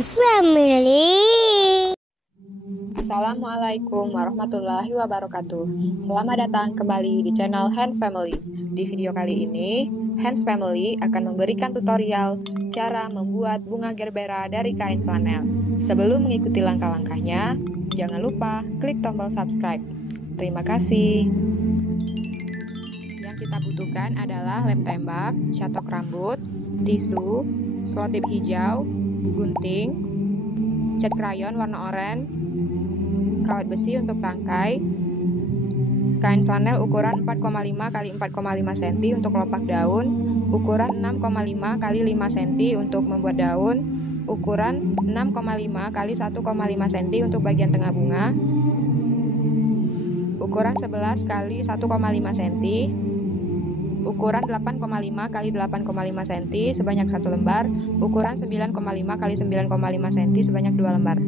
and family. Assalamualaikum warahmatullahi wabarakatuh. Selamat datang kembali di channel Hands Family. Di video kali ini, Hands Family akan memberikan tutorial cara membuat bunga gerbera dari kain flanel. Sebelum mengikuti langkah-langkahnya, jangan lupa klik tombol subscribe. Terima kasih. Yang kita butuhkan adalah lem tembak, catok rambut, tisu, selotip hijau, gunting, cat krayon warna oranye, kawat besi untuk tangkai, kain flanel ukuran 4,5 x 4,5 cm untuk kelopak daun, ukuran 6,5 x 5 cm untuk membuat daun, ukuran 6,5 x 1,5 cm untuk bagian tengah bunga, ukuran 11 x 1,5 cm, ukuran 8,5 x 8,5 cm sebanyak 1 lembar, ukuran 9,5 x 9,5 cm sebanyak 2 lembar.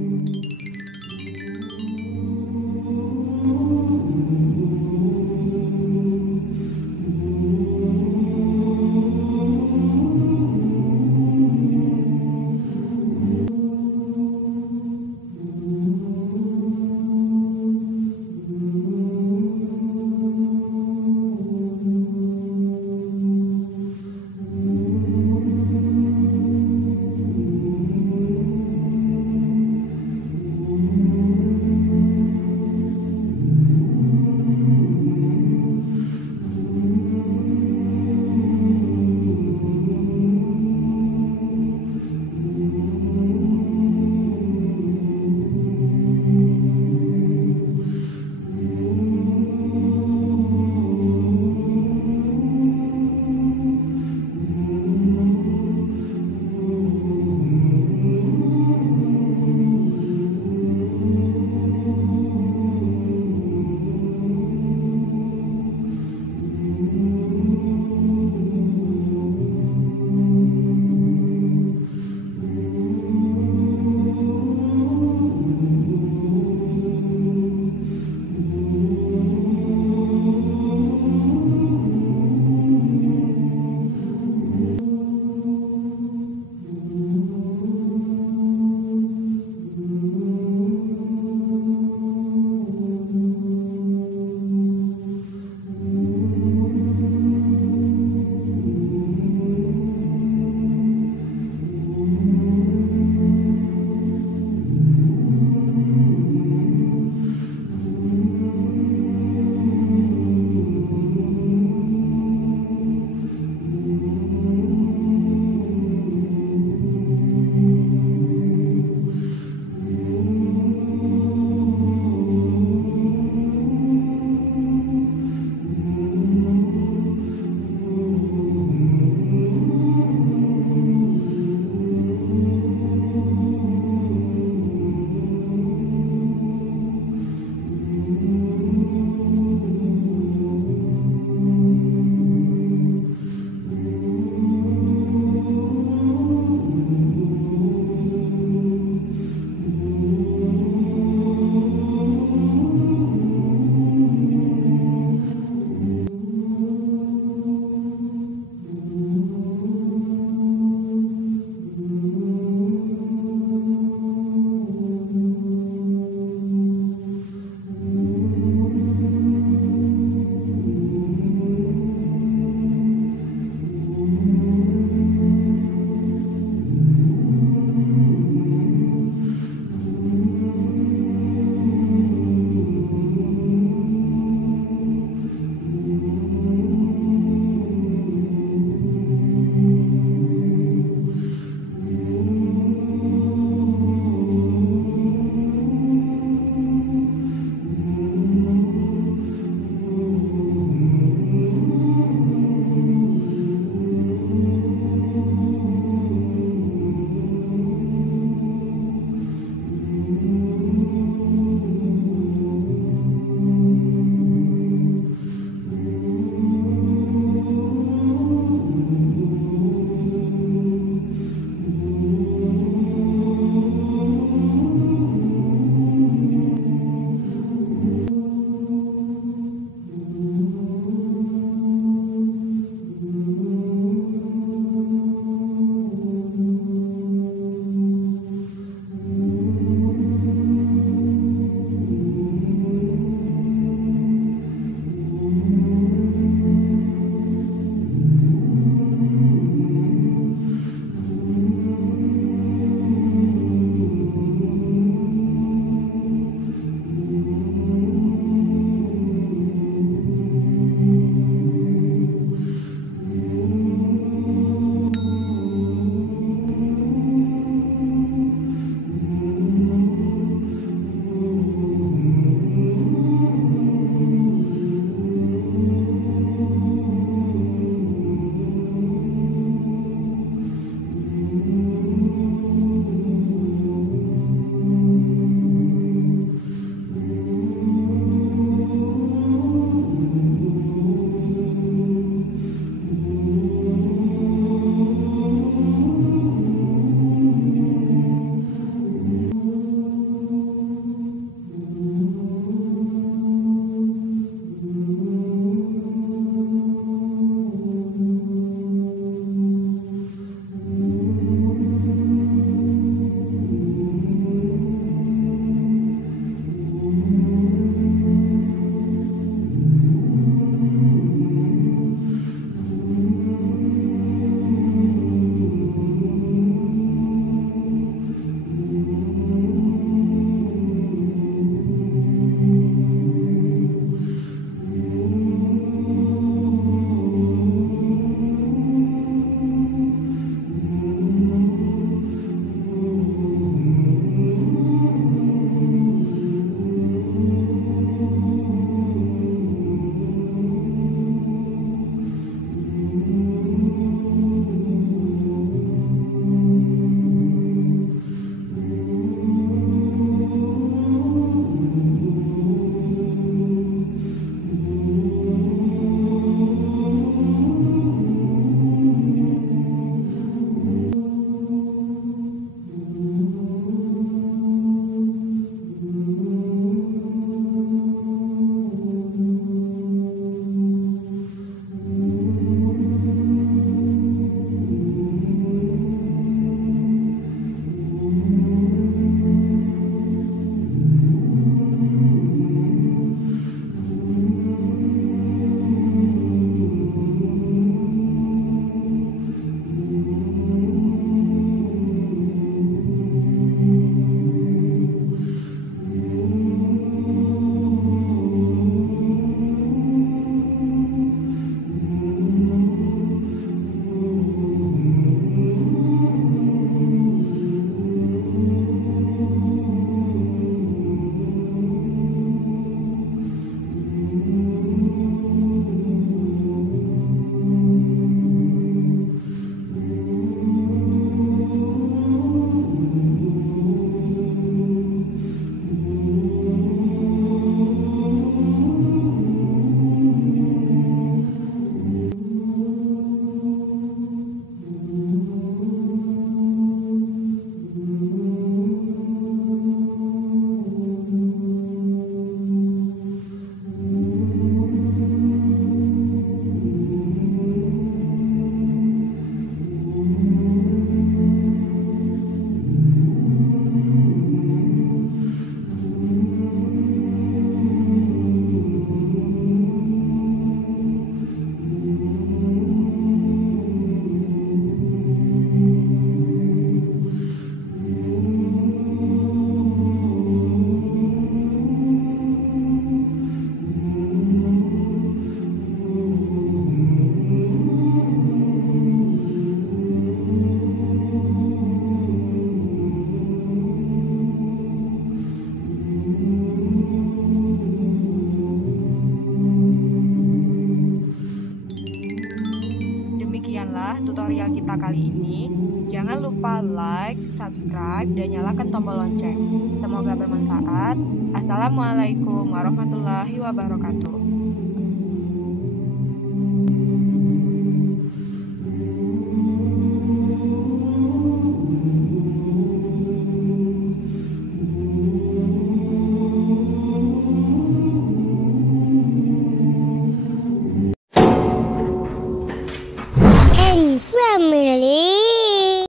ini, jangan lupa like, subscribe, dan nyalakan tombol lonceng. Semoga bermanfaat. Assalamualaikum warahmatullahi wabarakatuh.